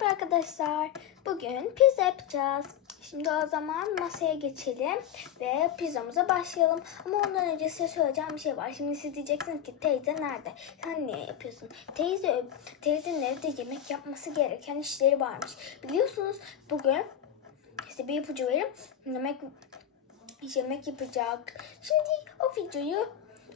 Merhaba arkadaşlar. Bugün pizza yapacağız. Şimdi o zaman masaya geçelim ve pizzamıza başlayalım. Ama ondan önce size söyleyeceğim bir şey var. Şimdi siz diyeceksiniz ki teyze nerede? Sen niye yapıyorsun? Teyze, teyzenin evde yemek yapması gereken işleri varmış. Biliyorsunuz bugün işte bir ipucu vereyim. Yemek yemek yapacak. Şimdi o videoyu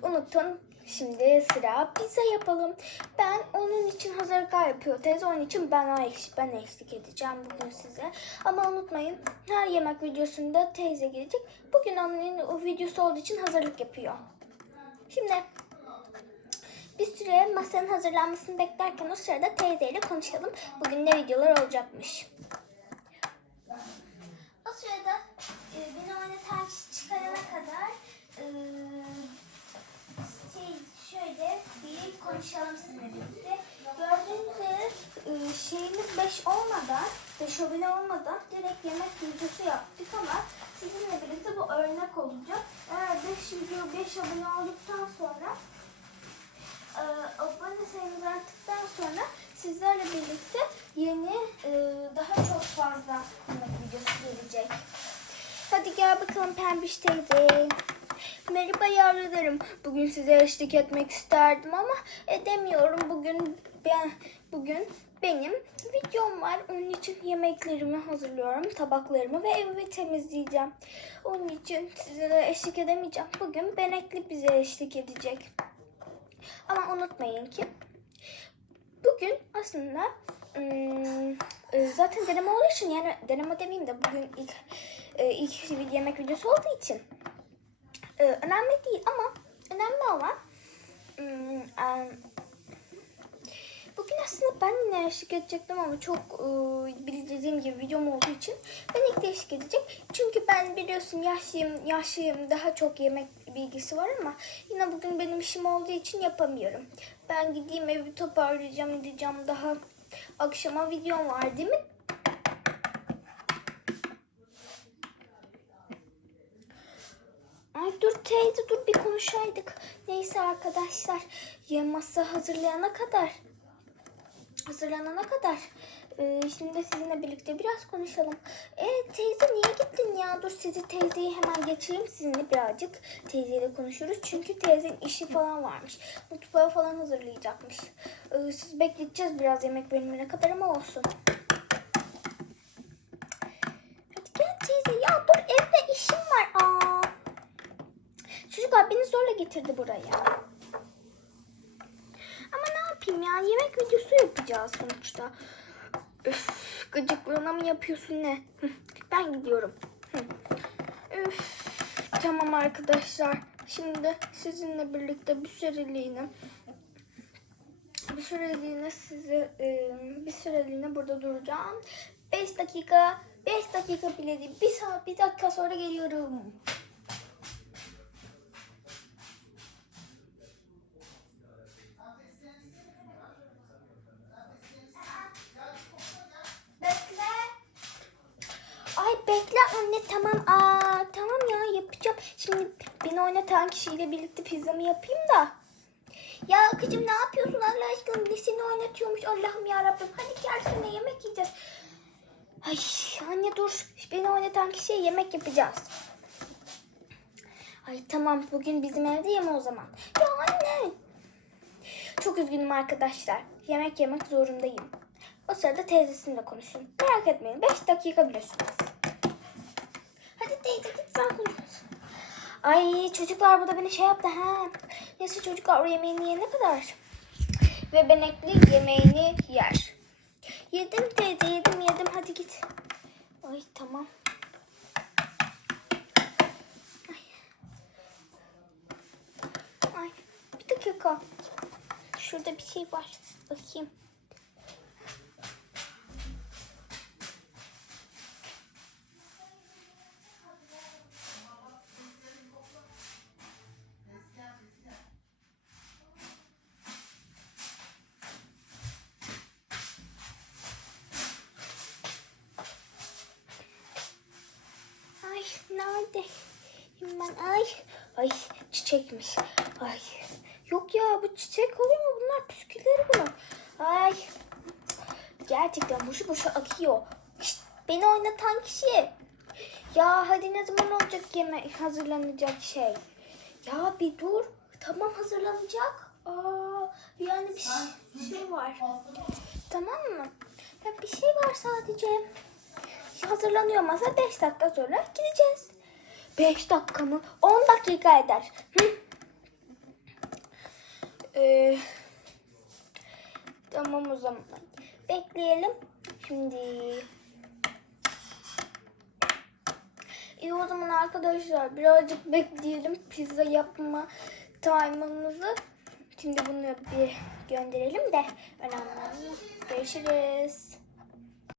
unutun. Şimdi sıra pizza yapalım. Ben onun için hazırlıklar yapıyor. Teyze onun için ben eşlik, ben eşlik edeceğim bugün size. Ama unutmayın her yemek videosunda teyze gelecek. Bugün onun o videosu olduğu için hazırlık yapıyor. Şimdi bir süre masanın hazırlanmasını beklerken o sırada teyzeyle konuşalım. Bugün ne videolar olacakmış. O sırada e, oynatan kişi çıkarana kadar e, şey şöyle bir konuşalım sizinle birlikte. Gördüğünüz üzere e, şeyimiz 5 olmadan, 5 abone olmadan direkt yemek videosu yaptık ama sizinle birlikte bu örnek olacak. Eğer 5 video 5 abone olduktan sonra e, abone sayımız arttıktan sonra sizlerle birlikte yeni e, daha çok fazla yemek videosu gelecek. Hadi gel bakalım Pembiş teyze. Merhaba yavrularım. Bugün size eşlik etmek isterdim ama edemiyorum. Bugün ben bugün benim videom var. Onun için yemeklerimi hazırlıyorum. Tabaklarımı ve evimi temizleyeceğim. Onun için size de eşlik edemeyeceğim. Bugün Benekli bize eşlik edecek. Ama unutmayın ki bugün aslında ım, e, zaten deneme olduğu için yani deneme demeyeyim de bugün ilk e, ilk yemek videosu olduğu için e, önemli değil ama önemli olan ım, em, bugün aslında ben yine eşlik edecektim ama çok e, bildiğim gibi videom olduğu için ben ilk eşlik edecek. Çünkü ben biliyorsun yaşlıyım, yaşlıyım daha çok yemek bilgisi var ama yine bugün benim işim olduğu için yapamıyorum. Ben gideyim evi toparlayacağım edeceğim daha akşama videom var değil mi? Ay dur teyze dur bir konuşaydık. Neyse arkadaşlar masa hazırlayana kadar hazırlanana kadar e, şimdi sizinle birlikte biraz konuşalım. E teyze niye gittin ya? Dur sizi teyzeyi hemen geçireyim sizinle birazcık teyzeyle konuşuruz. Çünkü teyzenin işi falan varmış. Mutfağı falan hazırlayacakmış. E, siz bekleteceğiz biraz yemek bölümüne kadar ama olsun. Hadi gel teyze ya dur evde işim var. Aa. Çocuklar beni zorla getirdi buraya. Ama ne yapayım ya? Yemek videosu yapacağız sonuçta. Üf, gıcıklığına mı yapıyorsun ne? Ben gidiyorum. Üf, tamam arkadaşlar. Şimdi sizinle birlikte bir süreliğine bir süreliğine size e, bir süreliğine burada duracağım. 5 dakika 5 dakika bile değil. Bir saat bir dakika sonra geliyorum. Bekle. Ay bekle anne tamam. Aa, tamam ya yapacağım. Şimdi beni oynatan kişiyle birlikte pizzamı yapayım da. Ya kızım ne yapıyorsun Allah aşkına? Ne seni oynatıyormuş Allah'ım ya Rabbim. Hadi gel sana yemek yiyeceğiz. Ay anne dur. Beni oynatan kişiye yemek yapacağız. Ay tamam bugün bizim evde yeme o zaman. Ya anne. Çok üzgünüm arkadaşlar. Yemek yemek zorundayım. O sırada teyzesinle konuşun. Merak etmeyin 5 dakika bile sürmez. Hadi teyze git sen konuş. Ay çocuklar bu da beni şey yaptı ha. Neyse çocuklar o yemeğini yene kadar. Ve benekli yemeğini yer. Yedim teyze yedim yedim hadi git. Ay tamam. Ay. Ay bir dakika. Şurada bir şey var. Bakayım. Ay nerede? Ben ay ay çiçekmiş. Ay yok ya bu çiçek oluyor mu? Bunlar püskülleri bunlar. Ay gerçekten boşu boşu akıyor. Şşt, beni oynatan kişi. Ya hadi ne zaman olacak yemek hazırlanacak şey? Ya bir dur. Tamam hazırlanacak. Aa, yani bir şey, şey var. Tamam mı? Ya bir şey var sadece. Hazırlanıyor masa 5 dakika sonra gideceğiz. 5 dakika mı? 10 dakika eder. Hı? Ee, tamam o zaman. Bekleyelim. Şimdi İyi o zaman arkadaşlar birazcık bekleyelim pizza yapma time'ımızı. Şimdi bunu bir gönderelim de önemli. Görüşürüz.